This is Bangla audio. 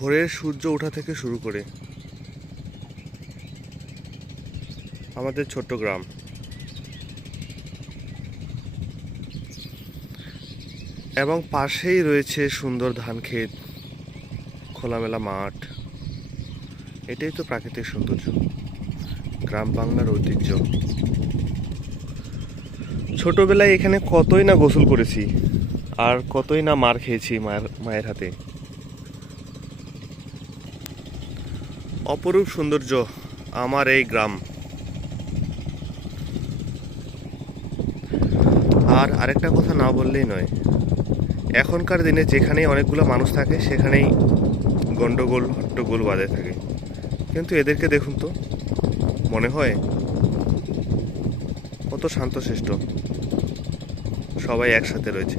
ভোরের সূর্য ওঠা থেকে শুরু করে আমাদের ছোট্ট গ্রাম এবং পাশেই রয়েছে সুন্দর ধান ক্ষেত, খোলামেলা মাঠ। এটাই তো প্রাকৃতিক সৌন্দর্য, গ্রাম বাংলার ঐতিহ্য। ছোটবেলায় এখানে কতই না গোসল করেছি, আর কতই না মার খেয়েছি মায়ের হাতে। অপরূপ সৌন্দর্য আমার এই গ্রাম। আর আরেকটা কথা না বললেই নয়, এখনকার দিনে যেখানেই অনেকগুলো মানুষ থাকে সেখানেই গন্ডগোল হট্টগোল বাঁধে থাকে, কিন্তু এদেরকে দেখুন তো, মনে হয় কত শান্তশিষ্ট, সবাই একসাথে রয়েছে।